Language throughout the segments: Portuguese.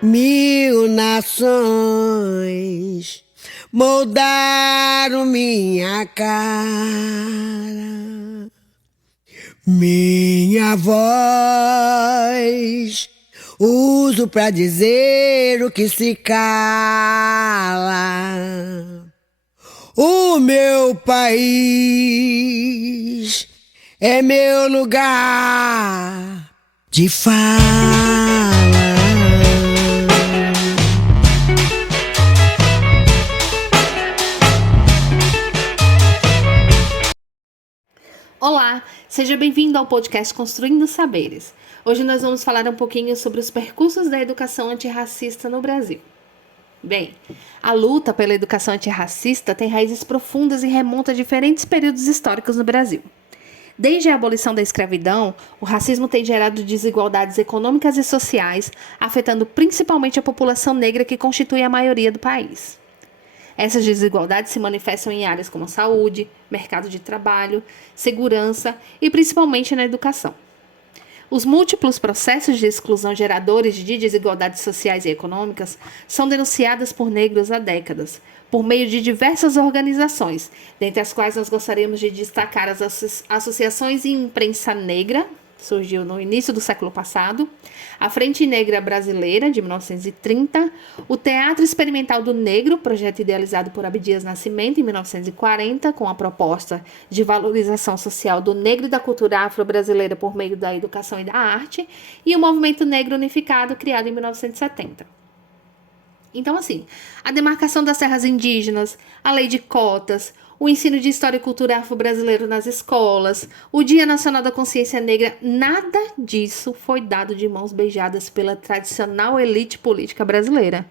Mil nações moldaram minha cara, minha voz uso pra dizer o que se cala. O meu país é meu lugar de fala. Olá, seja bem-vindo ao podcast Construindo Saberes. Hoje nós vamos falar um pouquinho sobre os percursos da educação antirracista no Brasil. Bem, a luta pela educação antirracista tem raízes profundas e remonta a diferentes períodos históricos no Brasil. Desde a abolição da escravidão, o racismo tem gerado desigualdades econômicas e sociais, afetando principalmente a população negra que constitui a maioria do país. Essas desigualdades se manifestam em áreas como saúde, mercado de trabalho, segurança e principalmente na educação. Os múltiplos processos de exclusão geradores de desigualdades sociais e econômicas são denunciados por negros há décadas, por meio de diversas organizações, dentre as quais nós gostaríamos de destacar as associações de imprensa negra, surgiu no início do século passado, a Frente Negra Brasileira, de 1930, o Teatro Experimental do Negro, projeto idealizado por Abdias Nascimento, em 1940, com a proposta de valorização social do negro e da cultura afro-brasileira por meio da educação e da arte, e o Movimento Negro Unificado, criado em 1970. Então, assim, a demarcação das terras indígenas, a lei de cotas, o ensino de história e cultura afro-brasileiro nas escolas, o Dia Nacional da Consciência Negra, nada disso foi dado de mãos beijadas pela tradicional elite política brasileira.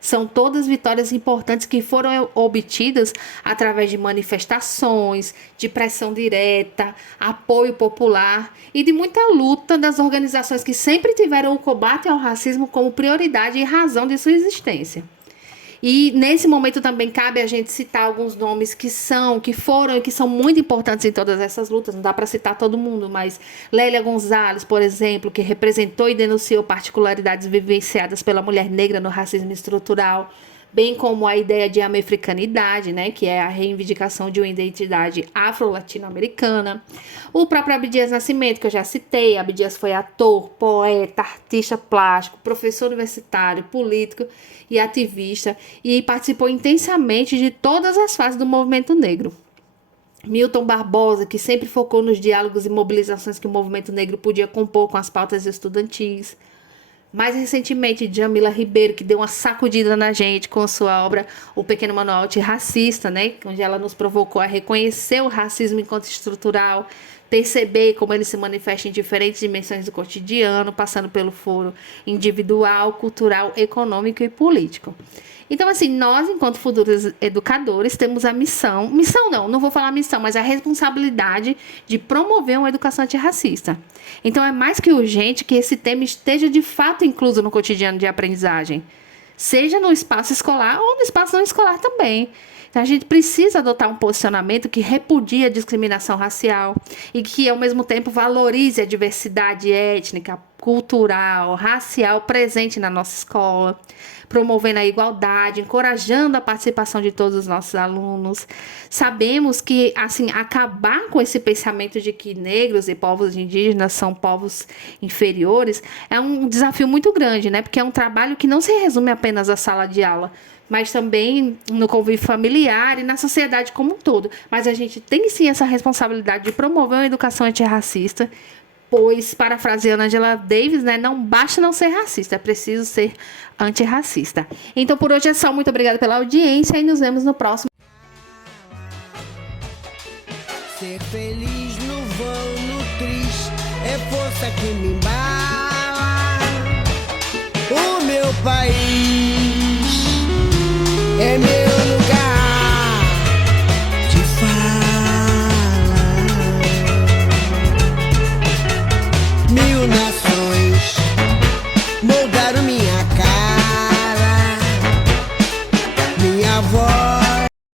São todas vitórias importantes que foram obtidas através de manifestações, de pressão direta, apoio popular e de muita luta das organizações que sempre tiveram o combate ao racismo como prioridade e razão de sua existência. E nesse momento também cabe a gente citar alguns nomes que foram e que são muito importantes em todas essas lutas. Não dá para citar todo mundo, mas Lélia Gonzalez, por exemplo, que representou e denunciou particularidades vivenciadas pela mulher negra no racismo estrutural, bem como a ideia de americanidade, né, que é a reivindicação de uma identidade afro-latino-americana. O próprio Abdias Nascimento, que eu já citei. Abdias foi ator, poeta, artista plástico, professor universitário, político e ativista, e participou intensamente de todas as fases do movimento negro. Milton Barbosa, que sempre focou nos diálogos e mobilizações que o movimento negro podia compor com as pautas estudantis. Mais recentemente, Djamila Ribeiro, que deu uma sacudida na gente com sua obra O Pequeno Manual Antirracista, né? Onde ela nos provocou a reconhecer o racismo enquanto estrutural, perceber como ele se manifesta em diferentes dimensões do cotidiano, passando pelo foro individual, cultural, econômico e político. Então, assim, nós, enquanto futuros educadores, temos a missão, não vou falar missão, mas a responsabilidade de promover uma educação antirracista. Então, é mais que urgente que esse tema esteja de fato incluso no cotidiano de aprendizagem, seja no espaço escolar ou no espaço não escolar também. Então, a gente precisa adotar um posicionamento que repudie a discriminação racial e que, ao mesmo tempo, valorize a diversidade étnica, cultural, racial presente na nossa escola, promovendo a igualdade, encorajando a participação de todos os nossos alunos. Sabemos que, assim, acabar com esse pensamento de que negros e povos indígenas são povos inferiores é um desafio muito grande, né? Porque é um trabalho que não se resume apenas à sala de aula, mas também no convívio familiar e na sociedade como um todo. Mas a gente tem sim essa responsabilidade de promover uma educação antirracista, pois, parafraseando Angela Davis, né, não basta não ser racista, é preciso ser antirracista. Então, por hoje é só. Muito obrigada pela audiência e nos vemos no próximo. Ser feliz no vão, no triste, é força que me embala. O meu país é meu